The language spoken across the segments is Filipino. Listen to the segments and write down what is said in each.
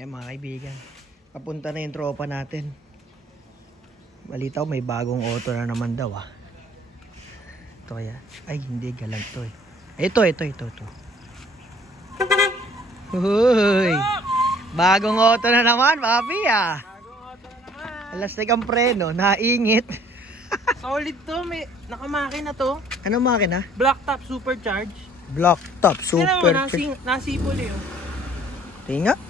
Ayan mga kaibigan, papunta na yung tropa natin. Balitaw may bagong auto na naman daw ah. Ito kaya, ay hindi, galant to eh. Ito. Uy, bagong auto na naman papi ah. Bagong auto na naman. Alastik ang preno, naingit. Solid to, may nakamakina to. Ano makina? Black top supercharge. Block top, Super. super. Nasipol eh. Tinga.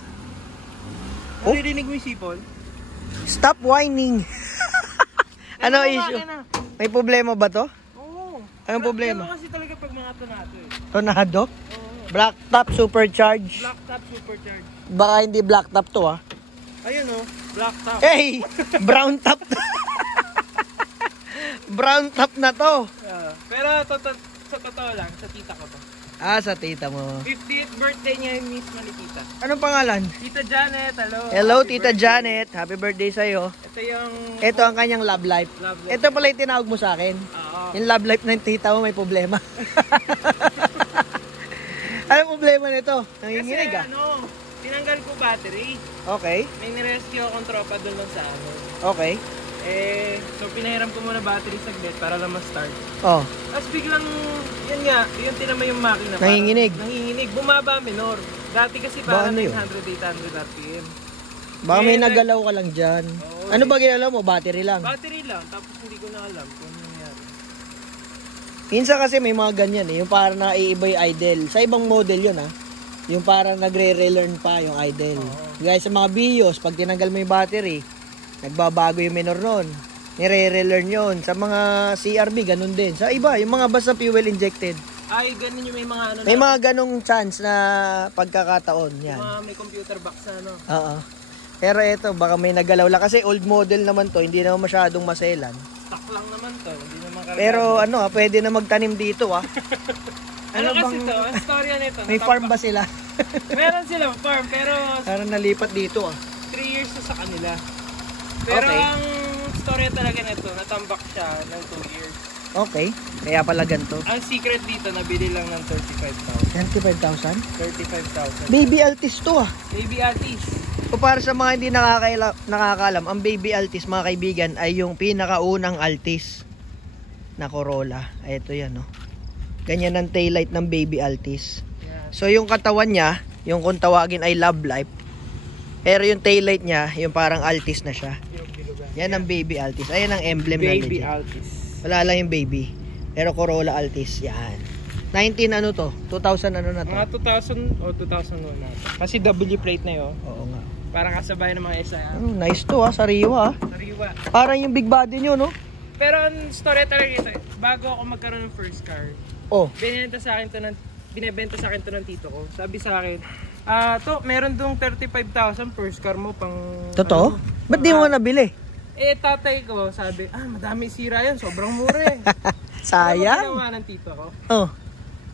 Oh. Naririnig mo yung sipol? Stop whining. Ano issue? Makina. May problema ba to? Oo. Anong problema? Pero kasi talaga pag mga tonado eh. Tornado? Oo. Black top supercharge. Black top supercharge. Baka hindi black top to ah. Ayun oh, black top. Hey! Brown top. Brown top na to. Yeah. Pero sa totoo lang, sa tita ko to. Ah, sa tita mo. 50th birthday niya yung mismo ni tita. Anong pangalan? Tita Janet, hello. Hello, Happy Tita birthday. Janet. Happy birthday sa'yo. Ito yung... Ito ang kanyang love life. Love life. Ito pala yung tinawag mo sa akin. Oo. Yung love life ng tita mo may problema. Anong problema nito? Nanginginig ah. Kasi ano, tinanggal ko battery. Okay. May nirescue akong tropa doon lang sa amin. Okay. So pinahiram ko muna battery saglit para lang ma-start. Oh. Tapos biglang, yun nga, yung tinama yung makina. Nanginginig. Nanginginig. Bumaba minor. Dati kasi Baka parang ano yun? 900-800 RPM. Baka may Eh, nagalaw ka lang dyan. Oo, Ano ba ginalaw mo? Battery lang. Battery lang, tapos hindi ko na alam kung ano nangyari. Minsan kasi may mga ganyan eh. Yung parang naiiba yung idle. Sa ibang model yun ah. Yung parang nagre-relearn pa yung idle. Oo. Guys, sa mga BIOS, pag tinanggal mo yung battery, nagbabago yung minor nun. Nire-relearn yun. Sa mga CRB, ganun din. Sa iba, yung mga basta fuel injected. Ay, ganun yung may mga ano May na, mga ganung chance na pagkakataon. yung Yan. mga may computer box na ano. Oo. Pero ito, baka may nagalaw lang. Kasi old model naman to, hindi naman masyadong maselan. Stock lang naman to, hindi naman karagdagan. Pero ano pwede na magtanim dito ah. ano kasi bang- to, ang storya nito. May farm ba sila? Meron silang farm, pero Parang nalipat dito ah. 3 years na sa kanila. Pero Okay. ang storya talaga nito, natambak siya ng 2 years. Okay. Kaya pala ganito. Ang secret dito, nabili lang ng 35,000. 25,000? 35,000. Baby Altis to ah. Baby Atis. O para sa mga hindi nakakaalam, ang Baby Altis mga kaibigan ay yung pinakaunang Altis na Corolla. Ito yan no. Ganyan ang taillight ng Baby Altis. Yan. So yung katawan niya, yung kung tawagin ay Love Life. Pero yung taillight niya, yung parang Altis na siya. Yung bilugan. Yan ang Baby Altis. Ayan ang emblem na Baby legit. Altis. Wala lang yung baby. Pero Corolla Altis, yan. 19 ano to? 2000 ano na to? Mga 2000 o 2001 na. Kasi W plate na yun. Oo nga. Parang kasabay ng mga SIR. Oh, nice to ah, sariwa ah. Sariwa. Parang yung big body nyo no? Pero ang story talaga ito, bago ako magkaroon ng first car, Oh, binebenta sa akin to ng tito ko. Sabi sa akin, to, meron dong 35,000 first car mo pang... totoo? ano, Ba't di mo nabili? Eh, tatay ko, sabi, madami sira yan, sobrang mura eh. Ano Sayang. ginawa ng tito ko? Oh,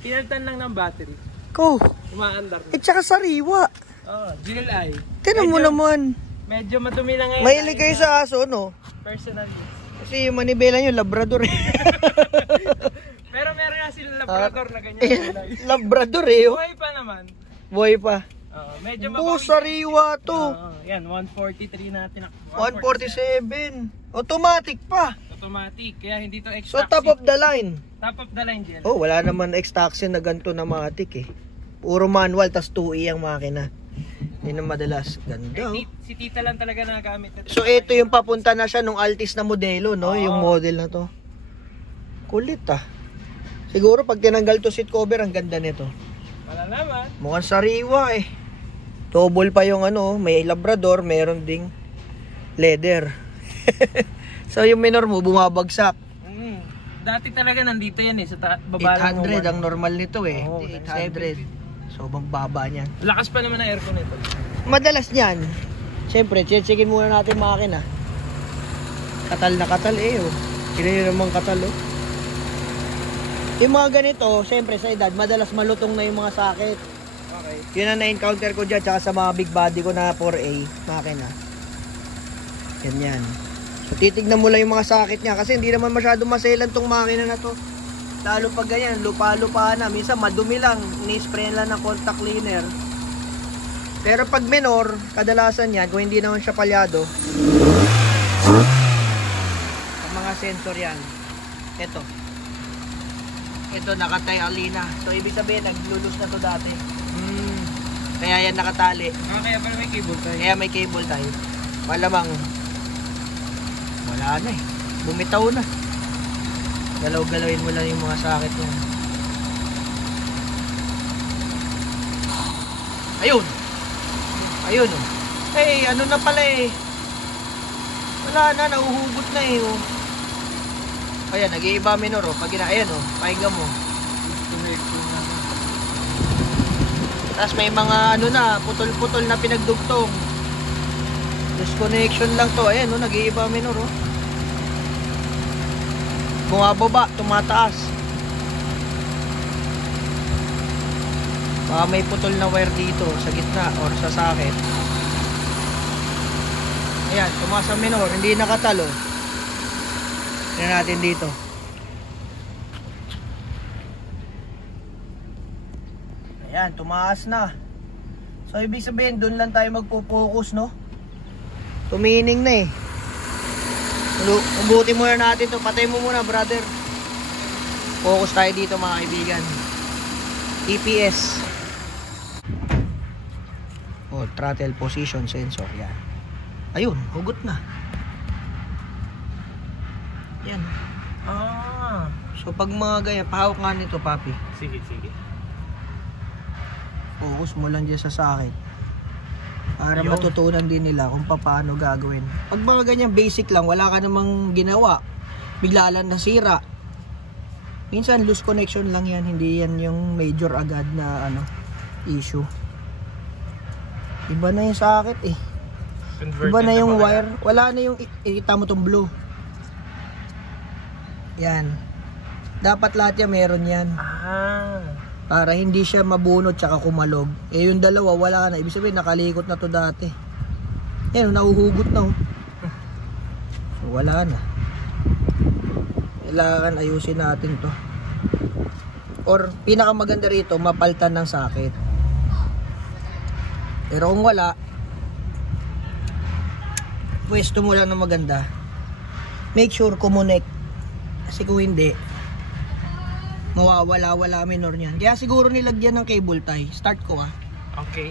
Pinalitan lang ng battery. ko. Umaandar na. Eh, tsaka sariwa. GLI. Tinan mo naman. Medyo madumi lang ngayon. Mahilig kayo sa aso, no? Personal use. Kasi yung manibela nyo, Labrador eh. Pero meron nga silang Labrador na ganyan. kulay. Labrador eh. Oh. Buhay pa naman. Buhay pa. Medyo Oh, sariwa to. yan, 143 na tinakbo. 147. Automatic pa. Automatic, kaya hindi to So, X-Taxi. top of the line. Top of the line, GL. Oh, wala naman X-Taxi na ganito na matic eh. Puro manual, tas 2E ang makina. Hindi na madalas. Ganda oh. Si tita lang talaga nagamit nito. So, ito yung papunta na siya nung Altis na modelo, no? Oo. Yung model na to. Kulit ah. Siguro pag tinanggal to seat cover, ang ganda nito. Malalaman. Mukhang sariwa eh. Double pa yung ano, may Labrador, meron ding leather. So, yung minor mo, bumabagsak. Dati talaga nandito yan eh, sa baba lang 800 ang normal nito eh. Oo, 800. So, baba niyan. Lakas pa naman ang aircon nito. Madalas niyan, siyempre, checkin muna natin makina. Katal na katal eh, oh. Kaya naman katal, oh. Yung mga ganito, siyempre sa edad, madalas malutong na yung mga sakit. Okay. Yun ang na-encounter ko dyan, tsaka sa mga big body ko na 4A makina. Ganyan. So, titignan mo lang yung mga sakit niya, kasi hindi naman masyadong maselan tong makina na to. Lalo pag ganyan, lupa-lupa na. Minsan madumi lang, ni-spray lang ng contact cleaner. Pero pag minor, kadalasan yan, kung hindi naman siya palyado, ang mga sensor yan. Ito nakatay alina. So ibig sabihin, naglulus na to dati. Kaya yan nakatali. Kaya pala may cable tie. Kaya may cable tie. Malamang wala na eh. Bumitaw na. Galaw-galawin mo lang yung mga sakit niya. Ayun oh. Eh, ano na pala eh. Wala na, nauhugot na eh oh. Ayan, nag-iiba minor oh. Pag ayan oh, pahinga mo. Tapos may mga ano na, putol-putol na pinagdugtong. Disconnection lang to. Ayan oh, nag-iiba minor oh. Bumababa, tumataas. Baka may putol na wire dito sa gitna or sa socket. Ayan, tumaas ang minor, hindi nakatalo. Tignan natin dito. Ayan, tumaas na. So ibig sabihin, doon lang tayo magpo-focus, no? Tumining na eh. Ubuti muna natin to. Patay mo muna, brother. Focus tayo dito, mga kaibigan. EPS. Oh, throttle position sensor. Yan. Ayun, hugot na. Yan. So pag mga ganyan, pahawak nga nito, papi. Sige. Focus mo lang dyan sa sakit. Para matutunan din nila kung paano gagawin. Pag mga ganyan basic lang, wala ka namang ginawa, bigla lang nasira. Minsan loose connection lang yan, hindi yan yung major agad na issue. Iba na yung sakit eh. Iba na yung wire. Wala na yung, ikita mo tong blue. Yan. Dapat lahat yan meron yan. Para hindi siya mabunot tsaka kumalog. Eh yung dalawa wala na. Ibig sabihin nakalikot na to dati. Yan, nahuhugot na oh. So, wala na. Kailangan ayusin natin to. Or pinakamaganda rito, mapaltan ng socket. Pero kung wala, pwesto mo lang na maganda. Make sure kumonek. Kasi kung hindi, mawawala minor niyan. Kaya siguro nilagyan ng cable tie. Start ko ah. Okay.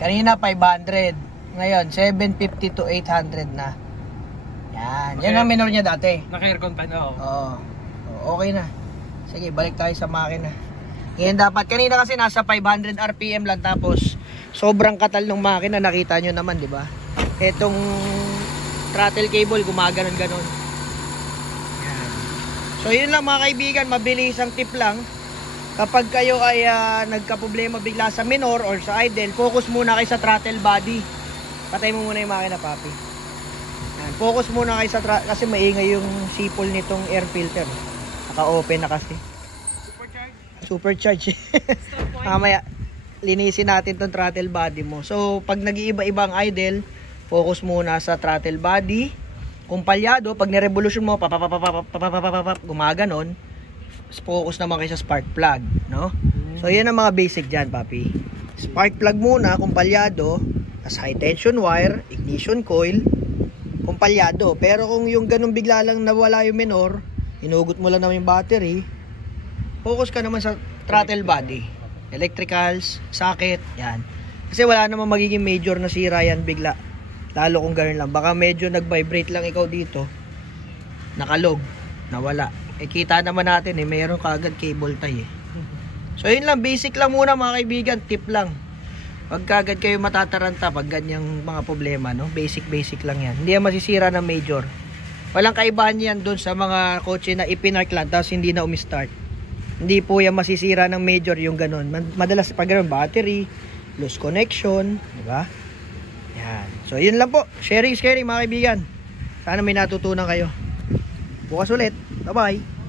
Kanina 500. Ngayon 750 to 800 na. Yan. Yan ang minor niya dati. Naka-aircon pa na. Oo. Okay na. Sige, balik tayo sa makina. Ngayon dapat. Kanina kasi nasa 500 RPM lang, tapos sobrang katal ng makina. Nakita nyo naman, di ba? Etong throttle cable gumaganon-ganon. Yan. So yun lang mga kaibigan, mabilis ang tip lang. Kapag kayo ay nagka-problema bigla sa minor or sa idle, focus muna kayo sa throttle body. Patay mo muna yung makina, papi. Yan. Focus muna kayo sa kasi maingay yung sipol nitong air filter. Naka-open na kasi. Supercharge. Mamaya, linisin natin tong throttle body mo. So, pag nag-iiba-ibang idle, focus muna sa throttle body. Kung palyado, pag ni-revolution mo, gumaganon, focus naman kayo sa spark plug, no? So yan ang mga basic dyan, papi. Spark plug muna kung palyado, as high tension wire, ignition coil, kung palyado. Pero kung yung ganun bigla lang nawala yung minor, inugot mo lang naman yung battery, focus ka naman sa throttle body, electricals, socket, yan. Kasi wala namang magiging major na sira yan bigla, lalo kung ganun lang. Baka medyo nag-vibrate lang ikaw dito, nakalog, nawala. Eh kita naman natin eh, mayroon kaagad cable tie eh. So yun lang, basic lang muna mga kaibigan, tip lang. Pag kaagad kayo matataranta pag ganyang mga problema, no? Basic lang yan. Hindi yan masisira ng major. Walang kaibahan yan doon sa mga kotse na ipinark lang tapos hindi na umistart. Hindi po yan masisira ng major yung ganun. Madalas pag ganun, battery, loose connection, di ba? Yan. So, yun lang po. Sharing is caring, mga kaibigan. Sana may natutunan kayo. Bukas ulit. Bye-bye.